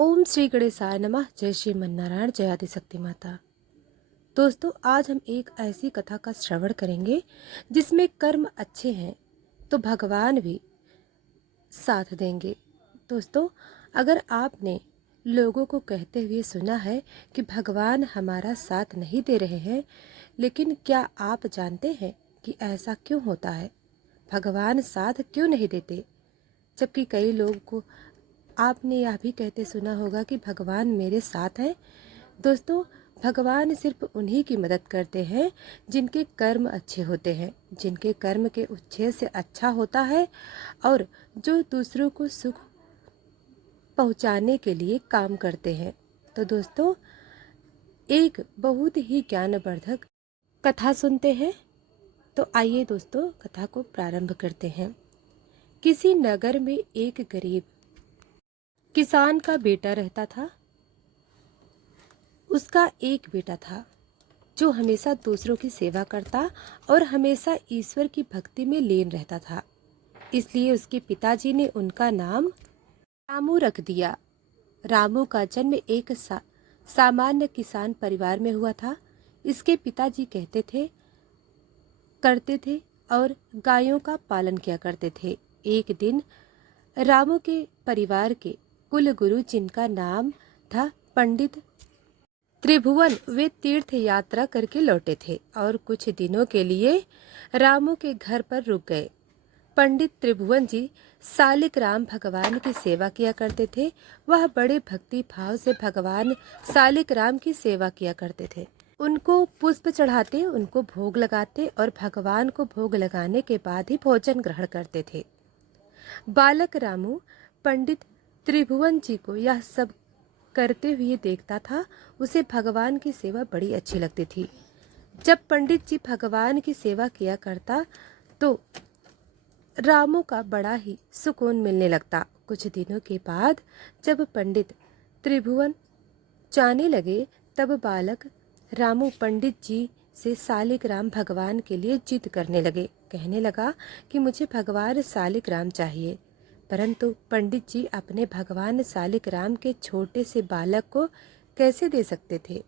ओम श्री गणेशाय नमः। जय श्री मन्नारायण, जय आदिशक्ति माता। दोस्तों, आज हम एक ऐसी कथा का श्रवण करेंगे जिसमें कर्म अच्छे हैं तो भगवान भी साथ देंगे। दोस्तों, अगर आपने लोगों को कहते हुए सुना है कि भगवान हमारा साथ नहीं दे रहे हैं, लेकिन क्या आप जानते हैं कि ऐसा क्यों होता है? भगवान साथ क्यों नहीं देते? जबकि कई लोगों को आपने यह भी कहते सुना होगा कि भगवान मेरे साथ हैं। दोस्तों, भगवान सिर्फ उन्हीं की मदद करते हैं जिनके कर्म अच्छे होते हैं, जिनके कर्म के उच्छेद से अच्छा होता है और जो दूसरों को सुख पहुंचाने के लिए काम करते हैं। तो दोस्तों, एक बहुत ही ज्ञानवर्धक कथा सुनते हैं। तो आइए दोस्तों, कथा को प्रारंभ करते हैं। किसी नगर में एक गरीब किसान का बेटा रहता था। उसका एक बेटा था जो हमेशा दूसरों की सेवा करता और हमेशा ईश्वर की भक्ति में लीन रहता था। इसलिए उसके पिताजी ने उनका नाम रामू रख दिया। रामू का जन्म एक सामान्य किसान परिवार में हुआ था। इसके पिताजी करते थे और गायों का पालन किया करते थे। एक दिन रामू के परिवार के कुल गुरु, जिनका नाम था पंडित त्रिभुवन, वे तीर्थ यात्रा करके लौटे थे और कुछ दिनों के लिए रामू के घर पर रुक गए। पंडित त्रिभुवन जी सालिग्राम भगवान की सेवा किया करते थे। वह बड़े भक्ति भाव से भगवान सालिग्राम की सेवा किया करते थे। उनको पुष्प चढ़ाते, उनको भोग लगाते और भगवान को भोग लगाने के बाद ही भोजन ग्रहण करते थे। बालक रामू पंडित त्रिभुवन जी को यह सब करते हुए देखता था। उसे भगवान की सेवा बड़ी अच्छी लगती थी। जब पंडित जी भगवान की सेवा किया करता तो रामू का बड़ा ही सुकून मिलने लगता। कुछ दिनों के बाद जब पंडित त्रिभुवन जाने लगे, तब बालक रामू पंडित जी से सालिग्राम भगवान के लिए जिद करने लगे। कहने लगा कि मुझे भगवान सालिग्राम चाहिए। परंतु पंडित जी अपने भगवान सालिग्राम के छोटे से बालक को कैसे दे सकते थे?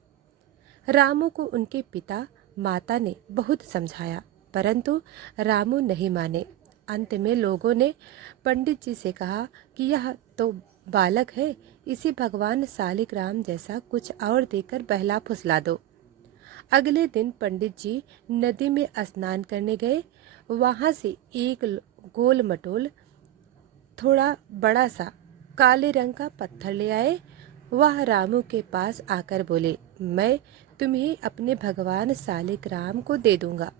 रामू को उनके पिता माता ने बहुत समझाया, परंतु रामू नहीं माने। अंत में लोगों ने पंडित जी से कहा कि यह तो बालक है, इसे भगवान सालिग्राम जैसा कुछ और देकर बहला फुसला दो। अगले दिन पंडित जी नदी में स्नान करने गए। वहां से एक गोल मटोल थोड़ा बड़ा सा काले रंग का पत्थर ले आए। वह रामू के पास आकर बोले, मैं तुम्हें अपने भगवान सालिग्राम को दे दूंगा,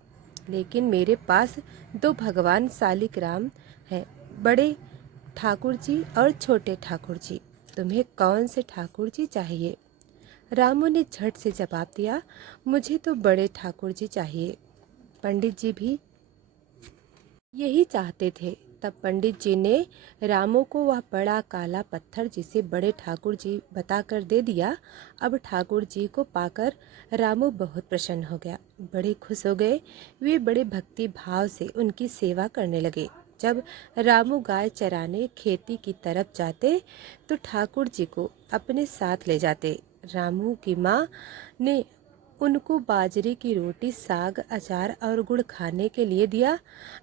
लेकिन मेरे पास दो भगवान सालिग्राम हैं, बड़े ठाकुर जी और छोटे ठाकुर जी। तुम्हें कौन से ठाकुर जी चाहिए? रामू ने झट से जवाब दिया, मुझे तो बड़े ठाकुर जी चाहिए। पंडित जी भी यही चाहते थे। तब पंडित जी ने रामू को वह बड़ा काला पत्थर, जिसे बड़े ठाकुर जी बताकर दे दिया। अब ठाकुर जी को पाकर रामू बहुत प्रसन्न हो गया, बड़े खुश हो गए। वे बड़े भक्ति भाव से उनकी सेवा करने लगे। जब रामू गाय चराने खेती की तरफ जाते तो ठाकुर जी को अपने साथ ले जाते। रामू की माँ ने उनको बाजरे की रोटी, साग, अचार और गुड़ खाने के लिए दिया।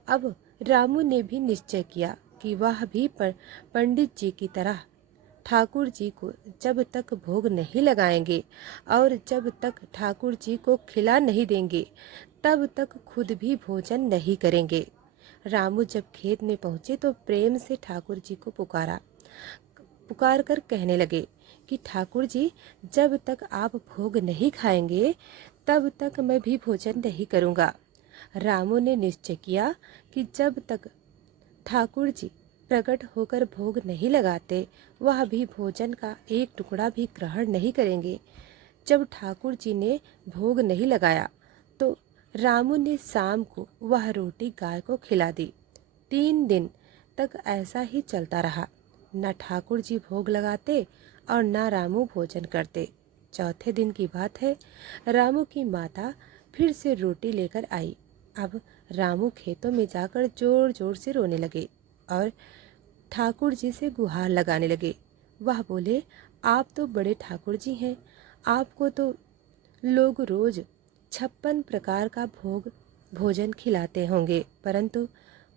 अब रामू ने भी निश्चय किया कि वह भी पंडित जी की तरह ठाकुर जी को जब तक भोग नहीं लगाएंगे और जब तक ठाकुर जी को खिला नहीं देंगे, तब तक खुद भी भोजन नहीं करेंगे। रामू जब खेत में पहुंचे तो प्रेम से ठाकुर जी को पुकार कर कहने लगे कि ठाकुर जी, जब तक आप भोग नहीं खाएंगे तब तक मैं भी भोजन नहीं करूंगा। रामू ने निश्चय किया कि जब तक ठाकुर जी प्रकट होकर भोग नहीं लगाते, वह भी भोजन का एक टुकड़ा भी ग्रहण नहीं करेंगे। जब ठाकुर जी ने भोग नहीं लगाया तो रामू ने शाम को वह रोटी गाय को खिला दी। 3 दिन तक ऐसा ही चलता रहा। न ठाकुर जी भोग लगाते और न रामू भोजन करते। चौथे दिन की बात है, रामू की माता फिर से रोटी लेकर आई। अब रामू खेतों में जाकर जोर जोर से रोने लगे और ठाकुर जी से गुहार लगाने लगे। वह बोले, आप तो बड़े ठाकुर जी हैं, आपको तो लोग रोज 56 प्रकार का भोजन खिलाते होंगे, परंतु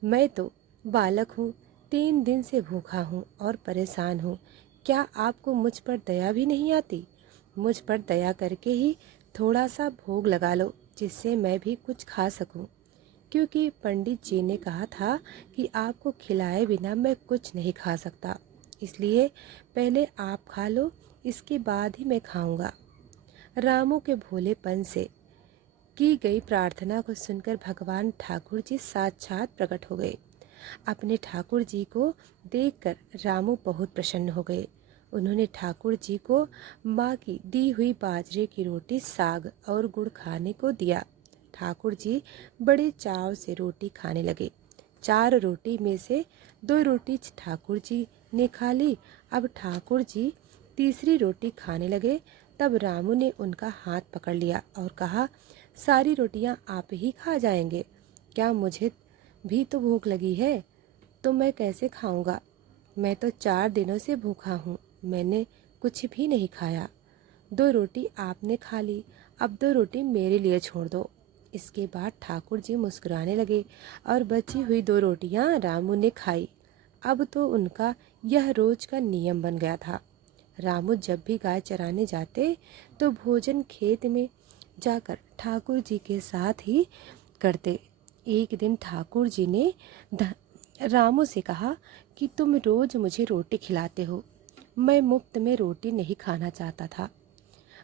मैं तो बालक हूँ, 3 दिन से भूखा हूँ और परेशान हूँ। क्या आपको मुझ पर दया भी नहीं आती? मुझ पर दया करके ही थोड़ा सा भोग लगा लो, जिससे मैं भी कुछ खा सकूं। क्योंकि पंडित जी ने कहा था कि आपको खिलाए बिना मैं कुछ नहीं खा सकता, इसलिए पहले आप खा लो, इसके बाद ही मैं खाऊंगा। रामू के भोलेपन से की गई प्रार्थना को सुनकर भगवान ठाकुर जी साक्षात प्रकट हो गए। अपने ठाकुर जी को देखकर रामू बहुत प्रसन्न हो गए। उन्होंने ठाकुर जी को माँ की दी हुई बाजरे की रोटी, साग और गुड़ खाने को दिया। ठाकुर जी बड़े चाव से रोटी खाने लगे। 4 रोटी में से 2 रोटी ठाकुर जी ने खा ली। अब ठाकुर जी तीसरी रोटी खाने लगे। तब रामू ने उनका हाथ पकड़ लिया और कहा, सारी रोटियां आप ही खा जाएंगे? क्या मुझे भी तो भूख लगी है, तो मैं कैसे खाऊंगा? मैं तो 4 दिनों से भूखा हूँ, मैंने कुछ भी नहीं खाया। 2 रोटी आपने खा ली, अब 2 रोटी मेरे लिए छोड़ दो। इसके बाद ठाकुर जी मुस्कुराने लगे और बची हुई 2 रोटियां रामू ने खाई। अब तो उनका यह रोज का नियम बन गया था। रामू जब भी गाय चराने जाते तो भोजन खेत में जाकर ठाकुर जी के साथ ही करते। एक दिन ठाकुर जी ने रामू से कहा कि तुम रोज मुझे रोटी खिलाते हो, मैं मुफ्त में रोटी नहीं खाना चाहता था,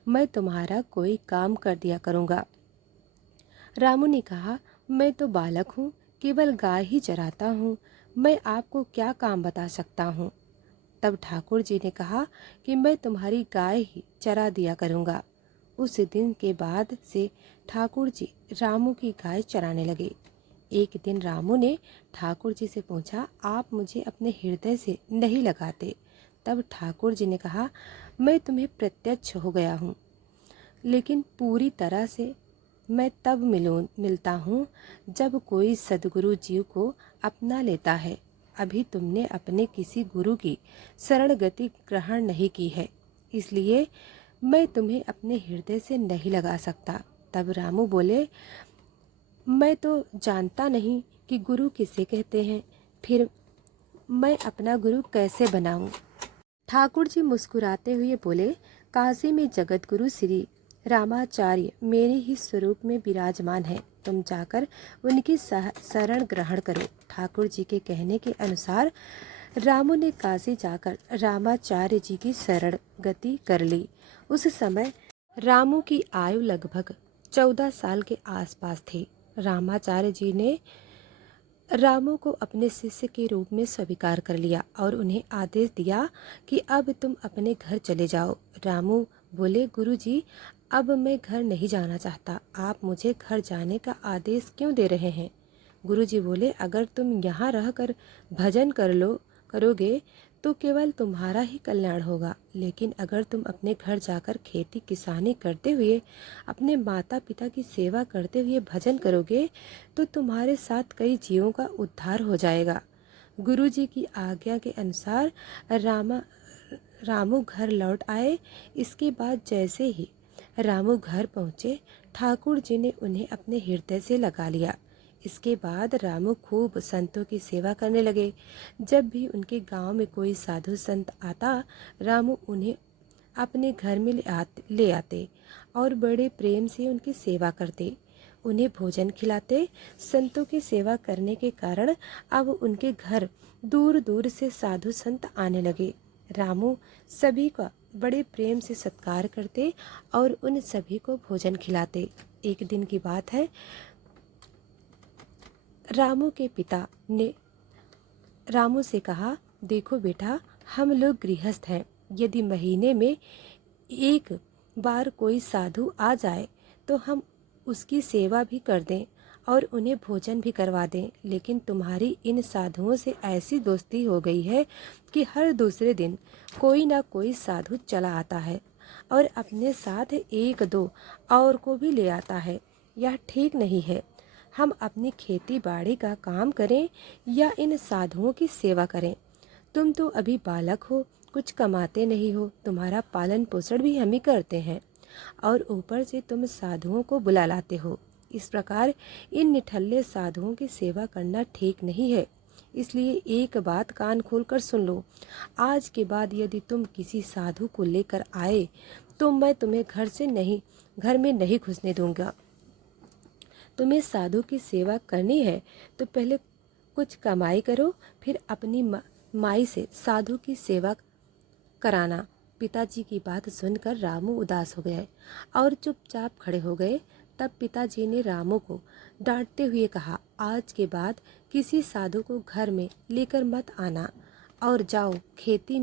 मैं तुम्हारा कोई काम कर दिया करूँगा। रामू ने कहा, मैं तो बालक हूँ, केवल गाय ही चराता हूँ, मैं आपको क्या काम बता सकता हूँ? तब ठाकुर जी ने कहा कि मैं तुम्हारी गाय ही चरा दिया करूँगा। उस दिन के बाद से ठाकुर जी रामू की गाय चराने लगे। एक दिन रामू ने ठाकुर जी से पूछा, आप मुझे अपने हृदय से नहीं लगाते? तब ठाकुर जी ने कहा, मैं तुम्हें प्रत्यक्ष हो गया हूँ, लेकिन पूरी तरह से मैं तब मिलता हूँ जब कोई सद्गुरु जी को अपना लेता है। अभी तुमने अपने किसी गुरु की शरण गति ग्रहण नहीं की है, इसलिए मैं तुम्हें अपने हृदय से नहीं लगा सकता। तब रामू बोले, मैं तो जानता नहीं कि गुरु किसे कहते हैं, फिर मैं अपना गुरु कैसे बनाऊं? ठाकुर जी मुस्कुराते हुए बोले, काशी में जगत गुरु श्री रामाचार्य मेरे ही स्वरूप में विराजमान है, तुम जाकर उनकी शरण ग्रहण करो। ठाकुर जी के कहने के अनुसार रामू ने काशी जाकर रामाचार्य जी की शरण गति कर ली। उस समय रामू की आयु लगभग 14 साल के आसपास थी। रामाचार्य जी ने रामू को अपने शिष्य के रूप में स्वीकार कर लिया और उन्हें आदेश दिया कि अब तुम अपने घर चले जाओ। रामू बोले, गुरुजी, अब मैं घर नहीं जाना चाहता, आप मुझे घर जाने का आदेश क्यों दे रहे हैं? गुरुजी बोले, अगर तुम यहाँ रहकर भजन करोगे तो केवल तुम्हारा ही कल्याण होगा, लेकिन अगर तुम अपने घर जाकर खेती किसानी करते हुए अपने माता पिता की सेवा करते हुए भजन करोगे तो तुम्हारे साथ कई जीवों का उद्धार हो जाएगा। गुरुजी की आज्ञा के अनुसार रामू घर लौट आए। इसके बाद जैसे ही रामू घर पहुँचे, ठाकुर जी ने उन्हें अपने हृदय से लगा लिया। इसके बाद रामू खूब संतों की सेवा करने लगे। जब भी उनके गांव में कोई साधु संत आता, रामू उन्हें अपने घर में ले आते और बड़े प्रेम से उनकी सेवा करते, उन्हें भोजन खिलाते। संतों की सेवा करने के कारण अब उनके घर दूर दूर से साधु संत आने लगे। रामू सभी का बड़े प्रेम से सत्कार करते और उन सभी को भोजन खिलाते। एक दिन की बात है, रामू के पिता ने रामू से कहा, देखो बेटा, हम लोग गृहस्थ हैं, यदि महीने में एक बार कोई साधु आ जाए तो हम उसकी सेवा भी कर दें और उन्हें भोजन भी करवा दें, लेकिन तुम्हारी इन साधुओं से ऐसी दोस्ती हो गई है कि हर दूसरे दिन कोई ना कोई साधु चला आता है और अपने साथ 1-2 और को भी ले आता है। यह ठीक नहीं है। हम अपनी खेती बाड़ी का काम करें या इन साधुओं की सेवा करें? तुम तो अभी बालक हो कुछ कमाते नहीं हो, तुम्हारा पालन पोषण भी हम ही करते हैं और ऊपर से तुम साधुओं को बुला लाते हो। इस प्रकार इन निठल्ले साधुओं की सेवा करना ठीक नहीं है। इसलिए एक बात कान खोलकर सुन लो, आज के बाद यदि तुम किसी साधु को लेकर आए तो मैं तुम्हें घर में नहीं घुसने दूंगा। तुम्हें साधु की सेवा करनी है तो पहले कुछ कमाई करो, फिर अपनी माई से साधु की सेवा कराना। पिताजी की बात सुनकर रामू उदास हो गए और चुपचाप खड़े हो गए। तब पिताजी ने रामू को डांटते हुए कहा, आज के बाद किसी साधु को घर में लेकर मत आना और जाओ खेतों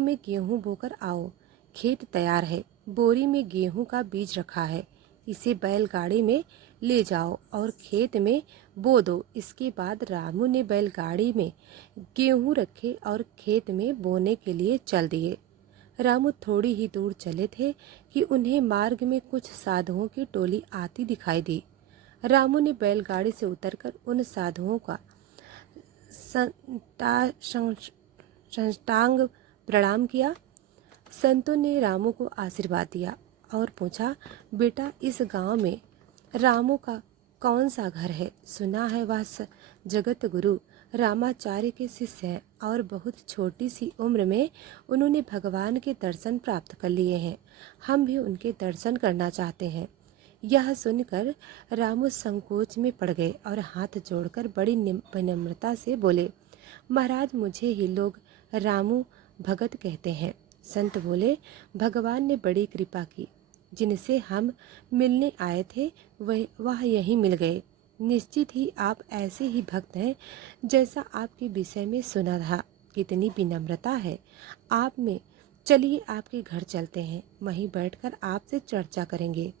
में गेहूं बोकर आओ। खेत तैयार है, बोरी में गेहूं का बीज रखा है, इसे बैलगाड़ी में ले जाओ और खेत में बो दो। इसके बाद रामू ने बैलगाड़ी में गेहूं रखे और खेत में बोने के लिए चल दिए। रामू थोड़ी ही दूर चले थे कि उन्हें मार्ग में कुछ साधुओं की टोली आती दिखाई दी। रामू ने बैलगाड़ी से उतरकर उन साधुओं का साष्टांग प्रणाम किया। संतों ने रामू को आशीर्वाद दिया और पूछा, बेटा इस गांव में रामू का कौन सा घर है? सुना है वह जगत गुरु रामाचार्य के शिष्य हैं और बहुत छोटी सी उम्र में उन्होंने भगवान के दर्शन प्राप्त कर लिए हैं। हम भी उनके दर्शन करना चाहते हैं। यह सुनकर रामू संकोच में पड़ गए और हाथ जोड़कर बड़ी विनम्रता से बोले, महाराज मुझे ही लोग रामू भगत कहते हैं। संत बोले, भगवान ने बड़ी कृपा की, जिनसे हम मिलने आए थे वह यहीं मिल गए। निश्चित ही आप ऐसे ही भक्त हैं जैसा आपके विषय में सुना था। कितनी विनम्रता है आप में। चलिए आपके घर चलते हैं, वहीं बैठकर आपसे चर्चा करेंगे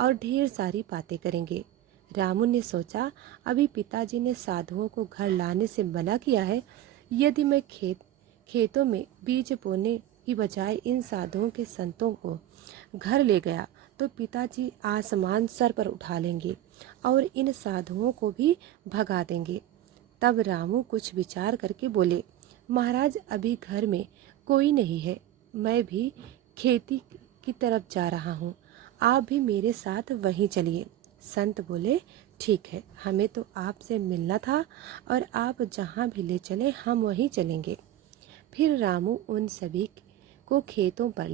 और ढेर सारी बातें करेंगे। रामू ने सोचा, अभी पिताजी ने साधुओं को घर लाने से मना किया है। यदि मैं खेतों में बीज बोने की बजाय इन साधुओं के संतों को घर ले गया तो पिताजी आसमान सर पर उठा लेंगे और इन साधुओं को भी भगा देंगे। तब रामू कुछ विचार करके बोले, महाराज अभी घर में कोई नहीं है, मैं भी खेती की तरफ जा रहा हूँ, आप भी मेरे साथ वहीं चलिए। संत बोले, ठीक है, हमें तो आपसे मिलना था और आप जहाँ भी ले चले हम वहीं चलेंगे। फिर रामू उन सभी को खेतों पर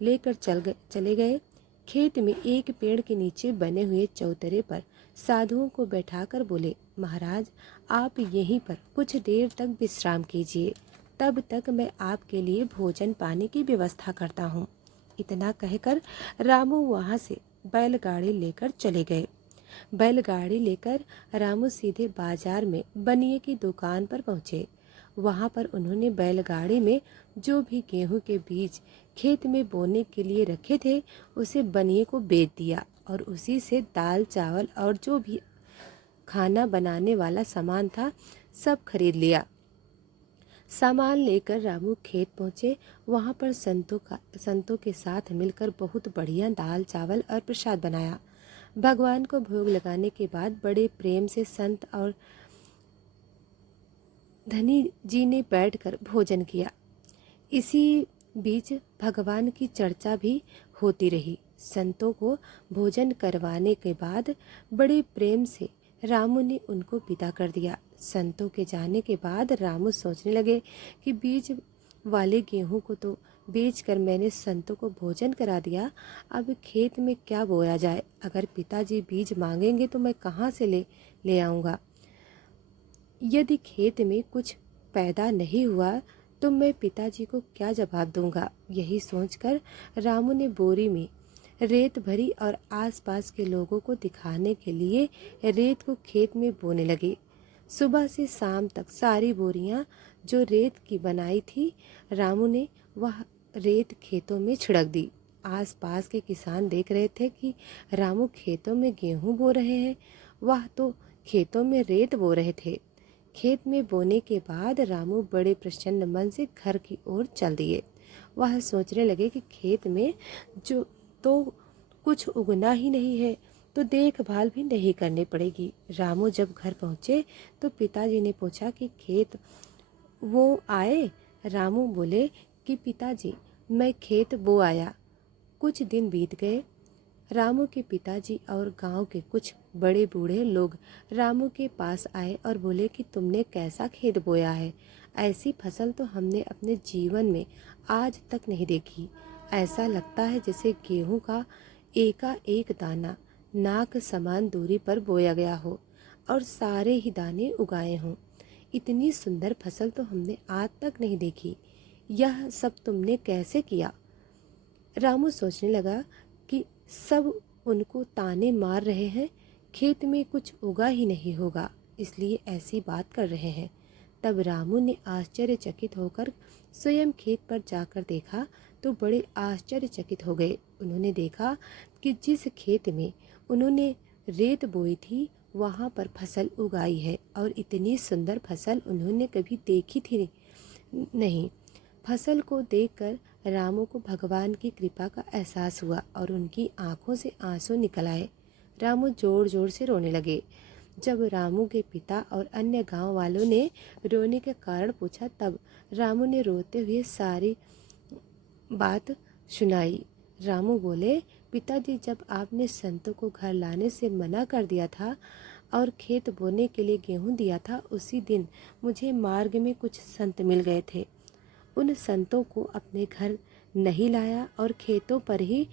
लेकर चले गए। खेत में एक पेड़ के नीचे बने हुए चौतरे पर साधुओं को बैठाकर बोले, महाराज आप यहीं पर कुछ देर तक विश्राम कीजिए, तब तक मैं आपके लिए भोजन पानी की व्यवस्था करता हूँ। इतना कहकर रामू वहाँ से बैलगाड़ी लेकर चले गए। बैलगाड़ी लेकर रामू सीधे बाजार में बनिए की दुकान पर पहुँचे। वहाँ पर उन्होंने बैलगाड़ी में जो भी गेहूं के बीज खेत में बोने के लिए रखे थे उसे बनिए को बेच दिया और उसी से दाल चावल और जो भी खाना बनाने वाला सामान था सब खरीद लिया। सामान लेकर रामू खेत पहुँचे। वहाँ पर संतों के साथ मिलकर बहुत बढ़िया दाल चावल और प्रसाद बनाया। भगवान को भोग लगाने के बाद बड़े प्रेम से संत और धनी जी ने बैठकर भोजन किया। इसी बीच भगवान की चर्चा भी होती रही। संतों को भोजन करवाने के बाद बड़े प्रेम से रामू ने उनको विदा कर दिया। संतों के जाने के बाद रामू सोचने लगे कि बीज वाले गेहूं को तो बेचकर मैंने संतों को भोजन करा दिया, अब खेत में क्या बोया जाए। अगर पिताजी बीज मांगेंगे तो मैं कहाँ से ले आऊँगा। यदि खेत में कुछ पैदा नहीं हुआ तो मैं पिताजी को क्या जवाब दूंगा। यही सोचकर रामू ने बोरी में रेत भरी और आसपास के लोगों को दिखाने के लिए रेत को खेत में बोने लगे। सुबह से शाम तक सारी बोरियां जो रेत की बनाई थी रामू ने वह रेत खेतों में छिड़क दी। आसपास के किसान देख रहे थे कि रामू खेतों में गेहूं बो रहे हैं, वह तो खेतों में रेत बो रहे थे। खेत में बोने के बाद रामू बड़े प्रसन्न मन से घर की ओर चल दिए। वह सोचने लगे कि खेत में जो तो कुछ उगना ही नहीं है तो देखभाल भी नहीं करनी पड़ेगी। रामू जब घर पहुँचे तो पिताजी ने पूछा कि खेत वो आए। रामू बोले कि पिताजी, मैं खेत बो आया। कुछ दिन बीत गए। रामू के पिताजी और गांव के कुछ बड़े बूढ़े लोग रामू के पास आए और बोले कि तुमने कैसा खेत बोया है। ऐसी फसल तो हमने अपने जीवन में आज तक नहीं देखी। ऐसा लगता है जैसे गेहूं का एकाएक दाना नाक समान दूरी पर बोया गया हो और सारे ही दाने उगाए हों। इतनी सुंदर फसल तो हमने आज तक नहीं देखी। यह सब तुमने कैसे किया? रामू सोचने लगा कि सब उनको ताने मार रहे हैं, खेत में कुछ उगा ही नहीं होगा, इसलिए ऐसी बात कर रहे हैं। तब रामू ने आश्चर्यचकित होकर स्वयं खेत पर जाकर देखा तो बड़े आश्चर्यचकित हो गए। उन्होंने देखा कि जिस खेत में उन्होंने रेत बोई थी वहाँ पर फसल उगाई है और इतनी सुंदर फसल उन्होंने कभी देखी थी नहीं। फसल को देखकर रामू को भगवान की कृपा का एहसास हुआ और उनकी आंखों से आंसू निकल आए। रामू जोर जोर से रोने लगे। जब रामू के पिता और अन्य गांव वालों ने रोने के कारण पूछा तब रामू ने रोते हुए सारी बात सुनाई। रामू बोले, पिताजी, जब आपने संतों को घर लाने से मना कर दिया था और खेत बोने के लिए गेहूं दिया था, उसी दिन मुझे मार्ग में कुछ संत मिल गए थे। उन संतों को अपने घर नहीं लाया और खेतों पर ही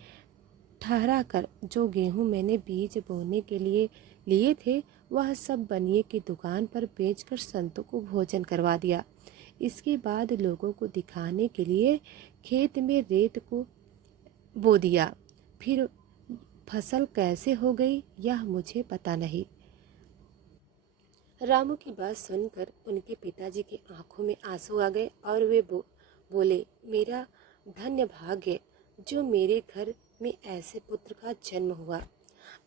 ठहरा कर जो गेहूं मैंने बीज बोने के लिए थे वह सब बनिए की दुकान पर बेचकर संतों को भोजन करवा दिया। इसके बाद लोगों को दिखाने के लिए खेत में रेत को बो दिया। फिर फसल कैसे हो गई यह मुझे पता नहीं। रामू की बात सुनकर उनके पिताजी की आंखों में आंसू आ गए और वे बोले, मेरा धन्य भाग्य जो मेरे घर में ऐसे पुत्र का जन्म हुआ।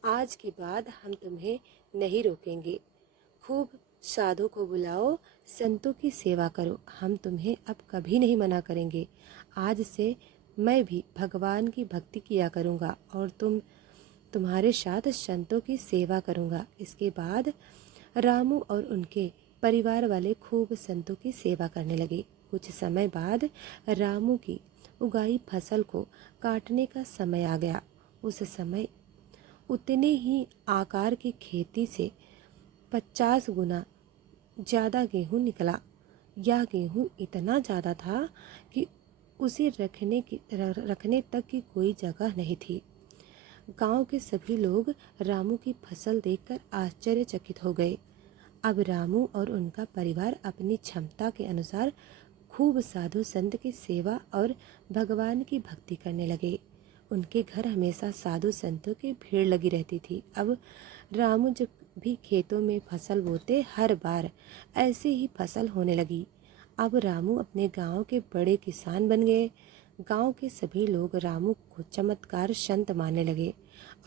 आज के बाद हम तुम्हें नहीं रोकेंगे। खूब साधु को बुलाओ, संतों की सेवा करो, हम तुम्हें अब कभी नहीं मना करेंगे। आज से मैं भी भगवान की भक्ति किया करूँगा और तुम्हारे साथ संतों की सेवा करूँगा। इसके बाद रामू और उनके परिवार वाले खूब संतों की सेवा करने लगे। कुछ समय बाद रामू की उगाई फसल को काटने का समय आ गया। उस समय उतने ही आकार की खेती से 50 गुना ज़्यादा गेहूं निकला। यह गेहूं इतना ज़्यादा था कि उसे रखने तक की कोई जगह नहीं थी। गांव के सभी लोग रामू की फसल देखकर आश्चर्यचकित हो गए। अब रामू और उनका परिवार अपनी क्षमता के अनुसार खूब साधु संत की सेवा और भगवान की भक्ति करने लगे। उनके घर हमेशा साधु संतों की भीड़ लगी रहती थी। अब रामू जब भी खेतों में फसल बोते हर बार ऐसे ही फसल होने लगी। अब रामू अपने गांव के बड़े किसान बन गए। गांव के सभी लोग रामू को चमत्कार संत मानने लगे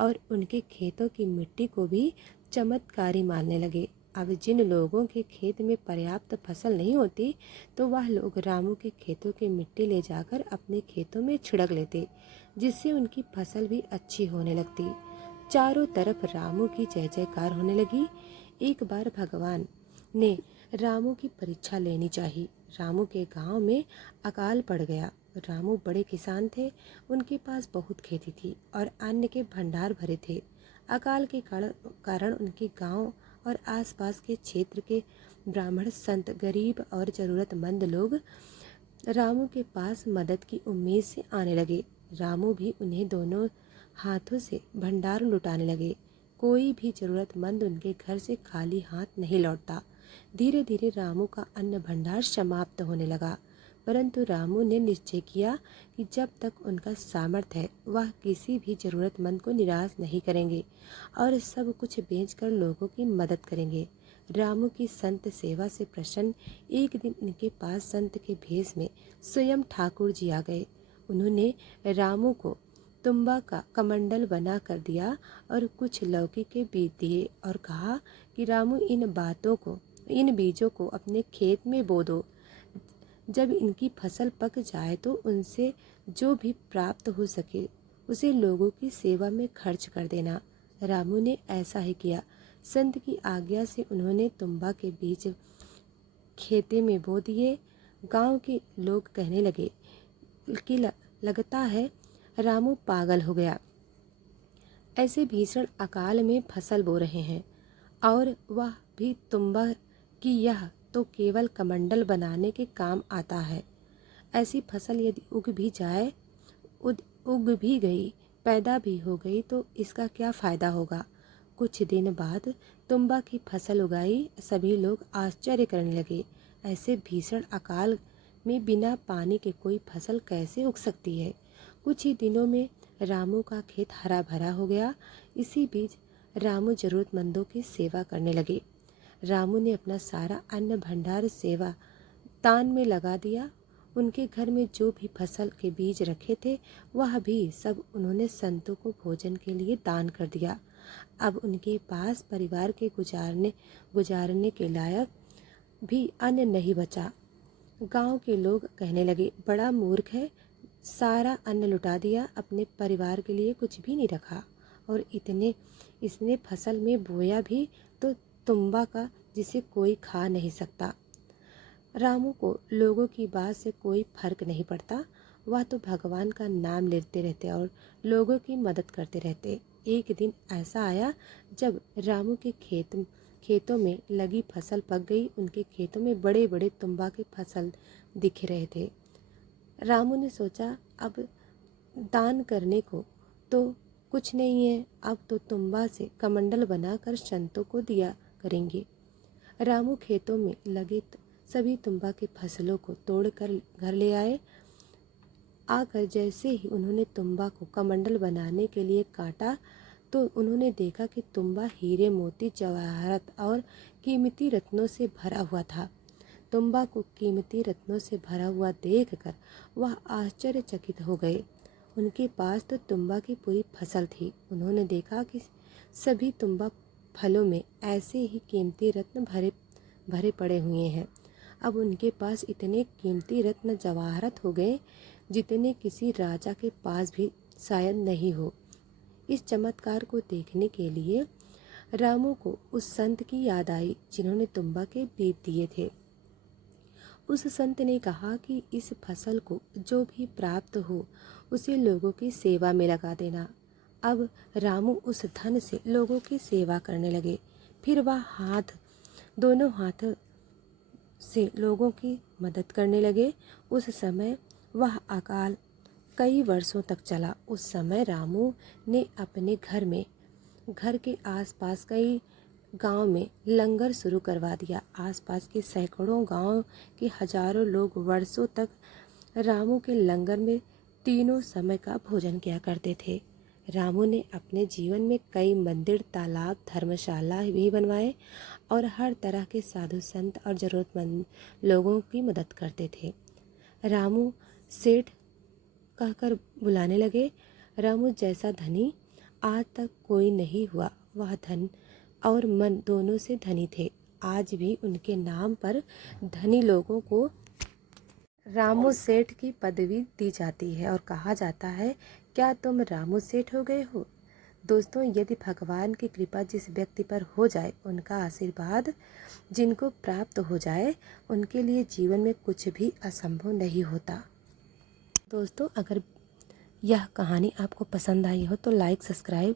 और उनके खेतों की मिट्टी को भी चमत्कारी मानने लगे। अब जिन लोगों के खेत में पर्याप्त फसल नहीं होती तो वह लोग रामू के खेतों की मिट्टी ले जाकर अपने खेतों में छिड़क लेते, जिससे उनकी फसल भी अच्छी होने लगती। चारों तरफ रामू की जय जयकार होने लगी। एक बार भगवान ने रामू की परीक्षा लेनी चाहिए। रामू के गांव में अकाल पड़ गया। रामू बड़े किसान थे, उनके पास बहुत खेती थी और अन्न के भंडार भरे थे। अकाल के कारण उनके गांव और आसपास के क्षेत्र के ब्राह्मण संत, गरीब और ज़रूरतमंद लोग रामू के पास मदद की उम्मीद से आने लगे। रामू भी उन्हें दोनों हाथों से भंडार लुटाने लगे। कोई भी ज़रूरतमंद उनके घर से खाली हाथ नहीं लौटता। धीरे धीरे रामू का अन्न भंडार समाप्त होने लगा, परंतु रामू ने निश्चय किया कि जब तक उनका सामर्थ्य है वह किसी भी ज़रूरतमंद को निराश नहीं करेंगे और सब कुछ बेचकर लोगों की मदद करेंगे। रामू की संत सेवा से प्रसन्न एक दिन उनके पास संत के भेष में स्वयं ठाकुर जी आ गए। उन्होंने रामू को तुम्बा का कमंडल बना कर दिया और कुछ लौकी के बीज दिए और कहा कि रामू इन बीजों को अपने खेत में बो दो। जब इनकी फसल पक जाए तो उनसे जो भी प्राप्त हो सके उसे लोगों की सेवा में खर्च कर देना। रामू ने ऐसा ही किया। संत की आज्ञा से उन्होंने तुम्बा के बीज खेते में बो दिए। गांव के लोग कहने लगे कि लगता है रामू पागल हो गया। ऐसे भीषण अकाल में फसल बो रहे हैं और वह भी तुम्बा कि यह तो केवल कमंडल बनाने के काम आता है। ऐसी फसल यदि उग भी जाए, उग भी गई, पैदा भी हो गई तो इसका क्या फ़ायदा होगा। कुछ दिन बाद तुम्बा की फसल उगाई। सभी लोग आश्चर्य करने लगे। ऐसे भीषण अकाल में बिना पानी के कोई फसल कैसे उग सकती है। कुछ ही दिनों में रामू का खेत हरा भरा हो गया। इसी बीच रामू ज़रूरतमंदों की सेवा करने लगे। रामू ने अपना सारा अन्न भंडार सेवा दान में लगा दिया। उनके घर में जो भी फसल के बीज रखे थे वह भी सब उन्होंने संतों को भोजन के लिए दान कर दिया। अब उनके पास परिवार के गुजारने के लायक भी अन्न नहीं बचा। गांव के लोग कहने लगे, बड़ा मूर्ख है, सारा अन्न लुटा दिया, अपने परिवार के लिए कुछ भी नहीं रखा और इसने फसल में बोया भी तो तुम्बा का, जिसे कोई खा नहीं सकता। रामू को लोगों की बात से कोई फर्क नहीं पड़ता। वह तो भगवान का नाम लेते रहते और लोगों की मदद करते रहते। एक दिन ऐसा आया जब रामू के खेतों में लगी फसल पक गई। उनके खेतों में बड़े बड़े तुम्बा के फसल दिख रहे थे। रामू ने सोचा, अब दान करने को तो कुछ नहीं है, अब तो तुम्बा से कमंडल बनाकर संतों को दिया करेंगे। रामू खेतों में लगे सभी तुम्बा के फसलों को तोड़कर घर ले आए। आकर जैसे ही उन्होंने तुम्बा को कमंडल बनाने के लिए काटा तो उन्होंने देखा कि तुम्बा हीरे मोती जवाहरात और कीमती रत्नों से भरा हुआ था। तुम्बा को कीमती रत्नों से भरा हुआ देखकर वह आश्चर्यचकित हो गए। उनके पास तो तुम्बा की पूरी फसल थी। उन्होंने देखा कि सभी तुम्बा फलों में ऐसे ही कीमती रत्न भरे पड़े हुए हैं। अब उनके पास इतने कीमती रत्न जवाहरात हो गए जितने किसी राजा के पास भी शायद नहीं हो। इस चमत्कार को देखने के लिए रामू को उस संत की याद आई जिन्होंने तुम्बा के बीज दिए थे। उस संत ने कहा कि इस फसल को जो भी प्राप्त हो उसे लोगों की सेवा में लगा देना। अब रामू उस धन से लोगों की सेवा करने लगे। फिर वह दोनों हाथ से लोगों की मदद करने लगे। उस समय वह अकाल कई वर्षों तक चला। उस समय रामू ने अपने घर के आसपास कई गांव में लंगर शुरू करवा दिया। आसपास के सैकड़ों गांव के हजारों लोग वर्षों तक रामू के लंगर में तीनों समय का भोजन किया करते थे। रामू ने अपने जीवन में कई मंदिर, तालाब, धर्मशाला भी बनवाए और हर तरह के साधु संत और ज़रूरतमंद लोगों की मदद करते थे। रामू सेठ कहकर बुलाने लगे। रामू जैसा धनी आज तक कोई नहीं हुआ। वह धन और मन दोनों से धनी थे। आज भी उनके नाम पर धनी लोगों को रामू सेठ की पदवी दी जाती है और कहा जाता है, क्या तुम रामू सेठ हो गए हो। दोस्तों, यदि भगवान की कृपा जिस व्यक्ति पर हो जाए, उनका आशीर्वाद जिनको प्राप्त हो जाए, उनके लिए जीवन में कुछ भी असंभव नहीं होता। दोस्तों, अगर यह कहानी आपको पसंद आई हो तो लाइक, सब्सक्राइब